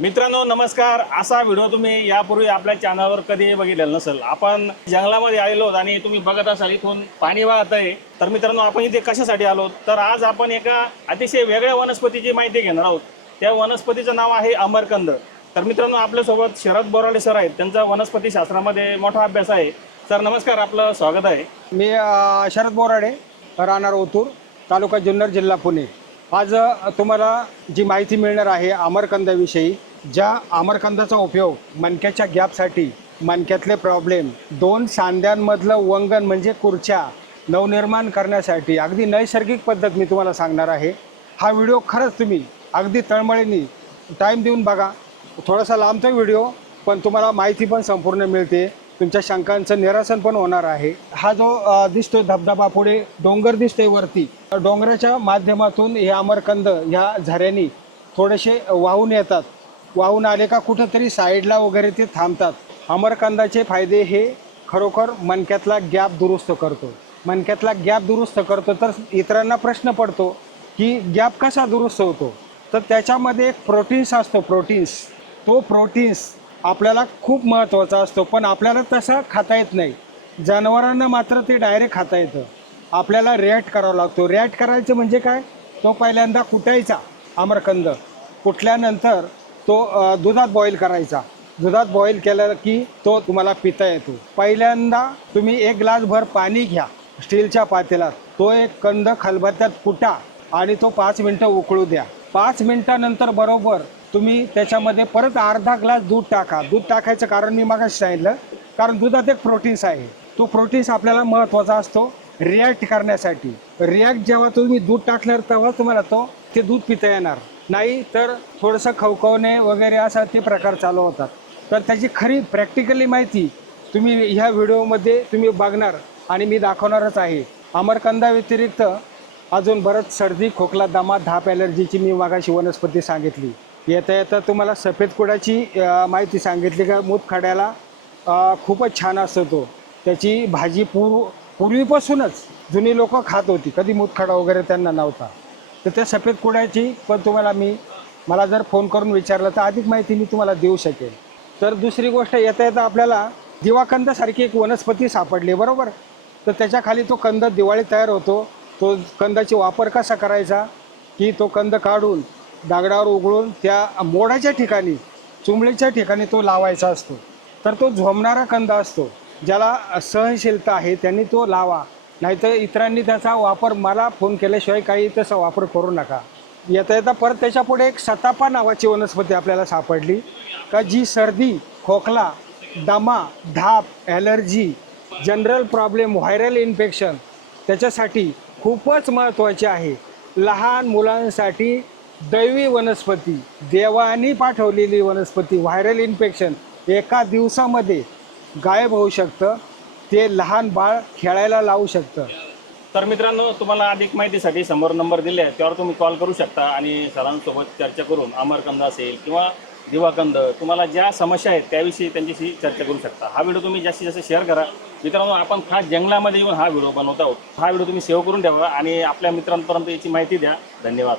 मित्रांनो नमस्कार. असा व्हिडिओ तुम्ही यापूर्वी आपल्या चॅनलवर कधी बघितलेला नसेल. आपण जंगलामध्ये आलेलो आहोत आणि तुम्ही बघत असाल इथून पाणी वाहत आहे तर मित्रांनो आपण इथे कशासाठी आलो? तर आज आपण एका अतिशय वेगळ्या वनस्पतीची माहिती घेणार आहोत. त्या वनस्पतीचं नाव आहे अमरकंद. तर मित्रांनो आपल्यासोबत शरद बोराडे सर आहेत. त्यांचा वनस्पती शास्त्रामध्ये मोठा अभ्यास आहे. सर नमस्कार. आपलं स्वागत आहे. मी शरद बोराडे राहणार ओतूर तालुका जुन्नर जिल्हा पुणे. आज तुम्हाला जी माहिती मिळणार आहे अमरकंदाविषयी ज्या आमरकंदाचा उपयोग मणक्याच्या गॅपसाठी मणक्यातले प्रॉब्लेम दोन सांध्यांमधलं वंगण म्हणजे खुर्च्या नवनिर्माण करण्यासाठी अगदी नैसर्गिक पद्धत मी तुम्हाला सांगणार आहे. हा व्हिडिओ खरंच तुम्ही अगदी तळमळीने टाईम देऊन बघा. थोडासा लांबचा व्हिडिओ पण तुम्हाला माहिती पण संपूर्ण मिळते. तुमच्या शंकांचं निरासन पण होणार आहे. हा जो दिसतोय धबधबा पुढे डोंगर दिसतोय वरती. डोंगराच्या माध्यमातून हे अमरकंद ह्या झऱ्यांनी थोडेसे वाहून येतात. वाहून आले का कुठंतरी साईडला वगैरे ते थांबतात. अमरकंदाचे फायदे हे खरोखर मणक्यातला गॅप दुरुस्त करतो. मणक्यातला गॅप दुरुस्त करतो तर इतरांना प्रश्न पडतो की गॅप कसा दुरुस्त होतो? तर त्याच्यामध्ये एक प्रोटीन्स असतो प्रोटीन्स. तो प्रोटीन्स आपल्याला खूप महत्त्वाचा असतो पण आपल्याला तसा खाता येत नाही. जनावरांना मात्र ते डायरेक्ट खाता येतं. आपल्याला रॅट करावा लागतो. रॅट करायचं म्हणजे काय? तो पहिल्यांदा कुटायचा अमरकंद कुटल्यानंतर तो दुधात बॉईल करायचा. दुधात बॉईल केलं की तो तुम्हाला पिता येतो. पहिल्यांदा तुम्ही एक ग्लासभर पाणी घ्या स्टीलच्या पातेलात तो एक कंद खलबत्त्यात कुटा आणि तो पाच मिनटं उकळू द्या. पाच मिनटानंतर बरोबर तुम्ही त्याच्यामध्ये परत अर्धा ग्लास दूध टाका. दूध टाकायचं कारण मी मागाशी सांगितलं कारण दुधात एक प्रोटीन्स आहे. तो प्रोटीन्स आपल्याला महत्त्वाचा असतो रिॲक्ट करण्यासाठी. रिॲक्ट जेव्हा तुम्ही दूध टाकणार तेव्हा तुम्हाला तो ते दूध पिता येणार. नाही तर थोडंसं खवखवणे वगैरे असा ते प्रकार चालू होतात. तर त्याची खरी प्रॅक्टिकली माहिती तुम्ही ह्या व्हिडिओमध्ये तुम्ही बघणार आणि मी दाखवणारच आहे. अमरकंदा व्यतिरिक्त अजून बरंच सर्दी खोकला दमा धाप ॲलर्जीची मी मागाशी वनस्पती सांगितली. येता येता तुम्हाला सफेद कुडाची माहिती सांगितली का? मूतखड्याला खूपच छान असतो तो. त्याची भाजी पूर्व पूर्वीपासूनच जुनी लोकं खात होती. कधी मूतखडा वगैरे त्यांना नव्हता. तर त्या सफेद कुड्याची पण तुम्हाला मी मला जर फोन करून विचारलं तर अधिक माहिती मी तुम्हाला देऊ शकेल तर दुसरी गोष्ट येता येता आपल्याला दिवाकंदासारखी एक वनस्पती सापडली बरोबर? तर त्याच्याखाली तो कंद दिवाळी तयार होतो. तो कंदाची वापर कसा करायचा की तो कंद काढून दगडावर उघडून त्या मोडाच्या ठिकाणी चुंबळीच्या ठिकाणी तो लावायचा असतो. तर तो झोमणारा कंद असतो ज्याला सहनशीलता आहे त्यांनी तो लावा. नाहीतर इतरांनी त्याचा वापर मला फोन केल्याशिवाय काही तसा वापर करू नका. येता येता परत त्याच्यापुढे एक सतापा नावाची वनस्पती आपल्याला सापडली. का जी सर्दी खोकला दमा धाप allergy general problem viral infection त्याच्यासाठी खूपच महत्त्वाचे आहे. लहान मुलांसाठी दैवी वनस्पती देवानी पाठवलेली वनस्पती व्हायरल इन्फेक्शन एका दिवसामध्ये गायब होऊ शकतं. ते लहान बाळ खेळायला लावू शकतं. तर मित्रांनो तुम्हाला अधिक माहितीसाठी समोर नंबर दिले आहे त्यावर तुम्ही कॉल करू शकता आणि सरांसोबत चर्चा करून अमरकंद असेल किंवा दिवाकंद तुम्हाला ज्या समस्या आहेत त्याविषयी त्यांच्याशी चर्चा करू शकता. हा व्हिडिओ तुम्ही जास्तीत जास्त शेअर करा. मित्रांनो आपण खास जंगलामध्ये येऊन हा व्हिडिओ बनवत आहोत. हा व्हिडिओ तुम्ही सेव्ह करून ठेवा आणि आपल्या मित्रांपर्यंत याची माहिती द्या. धन्यवाद.